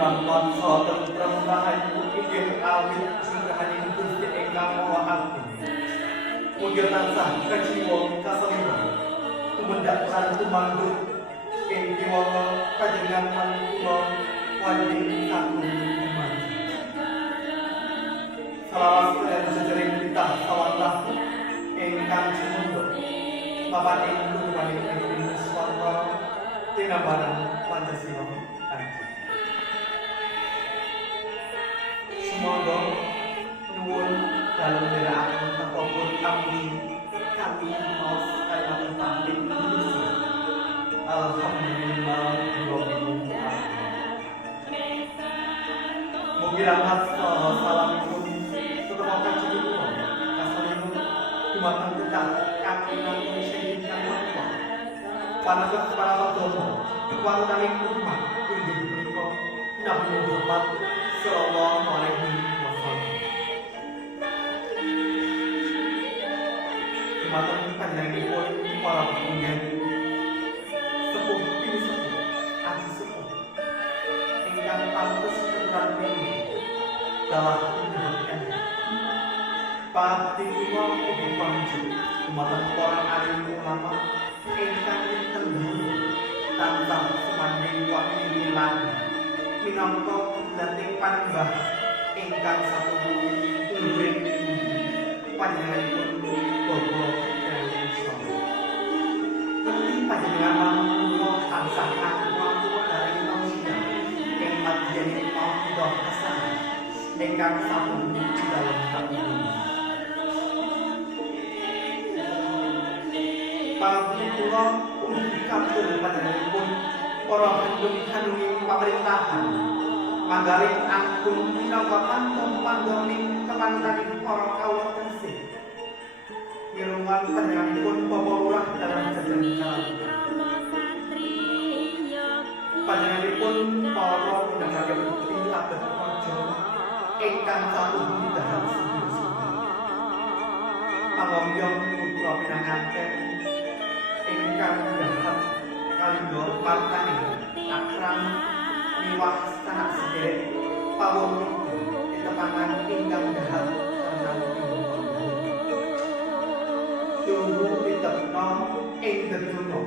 rahmat saha tentrem rahayu inggih awit jumrahaning Gusti ingkang Maha Agung. Mugi tansah kajiwa kasemina tumendak lan tumanduk ing kiwala panjenengan kula wanding sagung iman. Salawat lan sejering titah sawatlah ingkang sumunduk papan ing rupaning ing swarga tinambaran Pancasila Anji. Semoga nuwun dalem nderekaken takobur kami maos kaliyan pamit Indonesia. Alhamdulillah rabbil alamin. Mugi rahmat salamipun tetep kula kasalipun dumateng titah kami namung sing kaliyan panagap para dosa wangunaning umat inggih punika Nabi Muhammad sallallahu alaihi wasallam. Dumateng panjenenganipun para punggen sepuh ping sepuh aji sepuh ingkang pantes keturunan mili dalah kehidupan pati kula ugi panjenengan dumateng para alim ulama ingkang tenggung tansah semanding wahyu lan minangka kebulating panembah ingkang satu luring panjenenganipun Bapak Dawud Sono. Mugi panjenengan kula tansah ngatur dari manusia ing madyaning Allah kesana ingkang sampun dalem kabudin. Pangapunten kula ugi katur panjenenganipun para handung-handunging pemerintahan manggaring anggung minangka pantong-pantonging kemantaning para kawula tansih mirungan panjenenganipun Bapak Lurah dalam jajaran panjenenganipun para pendengar bukti abad raja ingkang satu dahan sedherek pangombyong putra pinanganten ingkang dahat kalingga partane akram miwah sanak sedherek pawon tetepangan ingkang dahat sareng tunggu ditepno ing dedono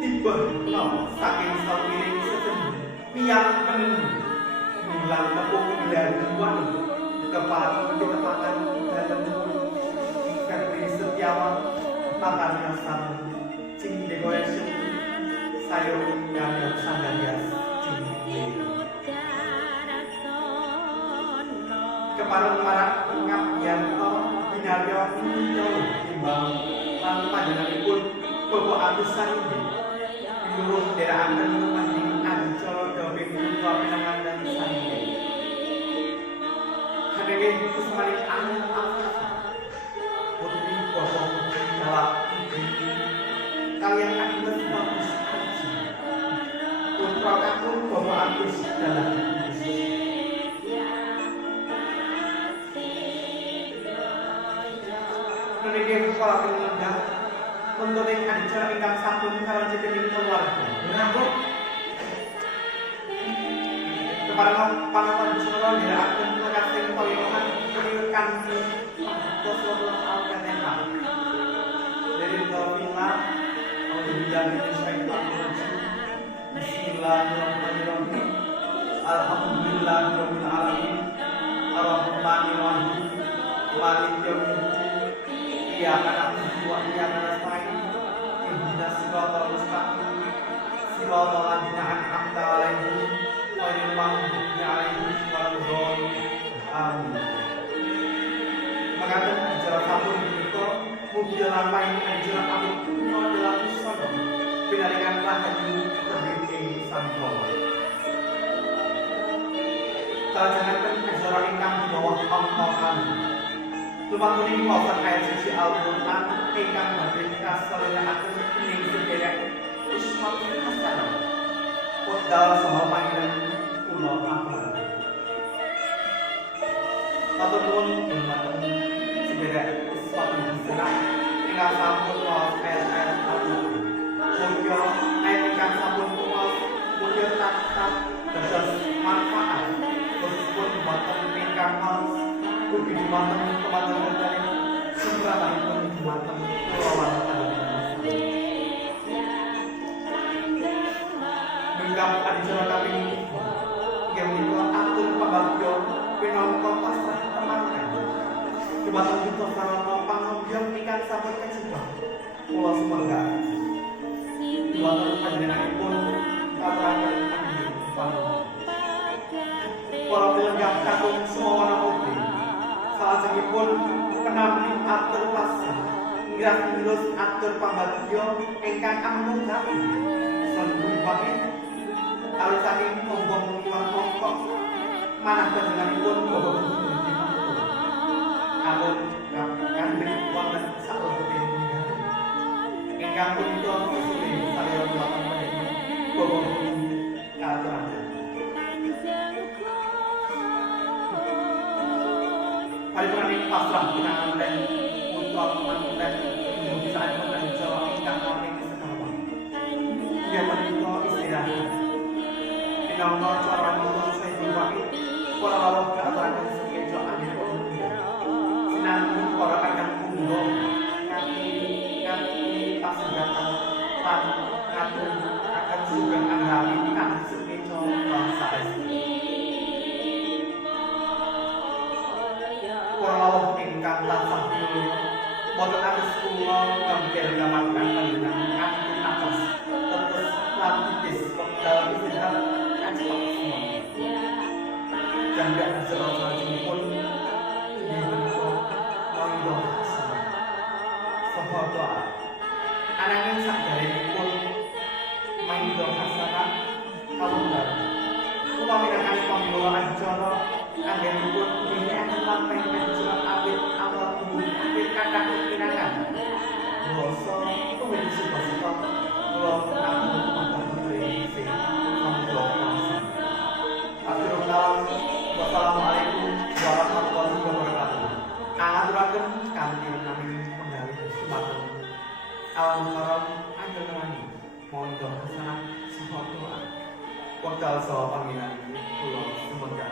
tibehno saking sawiring sesembu miyang penemu mulang tepung iladuan kepatung ditepakan dalem Febri Setiawan makarya sang Cing Decoration sayur ngandung sanggalias Cing kepareng marak ngabyanto binarya jauh timbang lan panjenenganipun Bapak Agus Sarindi pinuruh derekaken mending adicara dawuh putra pinanganten Sarindi hadenge kusmaning angin putri Bapak Jalak kalian Agnes Bagus Haji putra kakung Bapak Agus Jalak meniki para penyelenggara untuk acara ingkang sampun kalanjetaning keluarga menambah kepada panonton Jawa dirakaken lekasing toyohan penilkan Rasulullah al-Fatihah dari Bismillah Bismillahirrahmanirrahim Alhamdulillahirabbil alamin Arrahmanir rahim Maliki yaumiddin Iyyaka na'budu wa iyyaka nasta'in ihdinas siratal mustaqim siratal ladzina an'amta 'alaihim ghairil maghdubi 'alaihim waladdallin amin. Makaten acara sampun menika mugi lampahi acara amit puno dalam sono pinaringan rahayu tebing sangkala. Kalajengaken acara ingkang bawah Allah lumantuning maosan ayat suci Al-Qur'an ingkang badhe kasalehake ing sedherek uswatun hasanah. Wekdal saha panjenengan kula amal. Matur nuwun dumateng sedherek uswatun hasanah ingkang sampun maos ayat-ayat Al-Qur'an. Mugi ayat ingkang sampun maos mugi tansah dados manfaat kamu adicara kami yang menika atur pambagyo pinangka pasrah temanten. Dumateng kita sarana pangambyong ingkang sampun kajebak. Kula sumangga. Dumateng panjenenganipun katrangan panjenengan. Para penyelenggara kakung semono publik. Salajengipun penampi atur pasrah. Inggih terus atur pambagyo ingkang amung kami. Sampun pamit. Alus saking ngomong liwat mongkok manah panjenenganipun bawa amun kandheng wonten salebetipun ninggal ingkang punika sesuai salira wonten menika bawa katuraken paripurnaning pasrah pinanganten putra manten saat menanjo ingkang maring sekawan ya menika istirahat pinangka cara nuwun saya diwakil para lawuh katuraken sekejo anipun sinambi para kakang kunggo nganti pasendatan lan ngatur akan sugeng anggawi kang sekejo saestu para lawuh ingkang tansah kula boten atus kula kempel gamatkan panjenengan kanthi atas tetes lan titis wekdal istirahat kacepak semua jangga salajengipun inggih menika monggo saha doa ananging sakderengipun mangga hasanah kawula upami nang pamila acara anggenipun dinikaken lampah panjenengan awit awal umur awit kathah pinangan basa kuwi sifat-sifat kula namung matur nuwun sing monggo langsung wassalamualaikum warahmatullahi wabarakatuh. Ngaturaken kanthi nami penggalih sumateng Al-Mukarram Anjel Nurani monggo hasanah saha doa wekdal saha panggilan kula sumangga.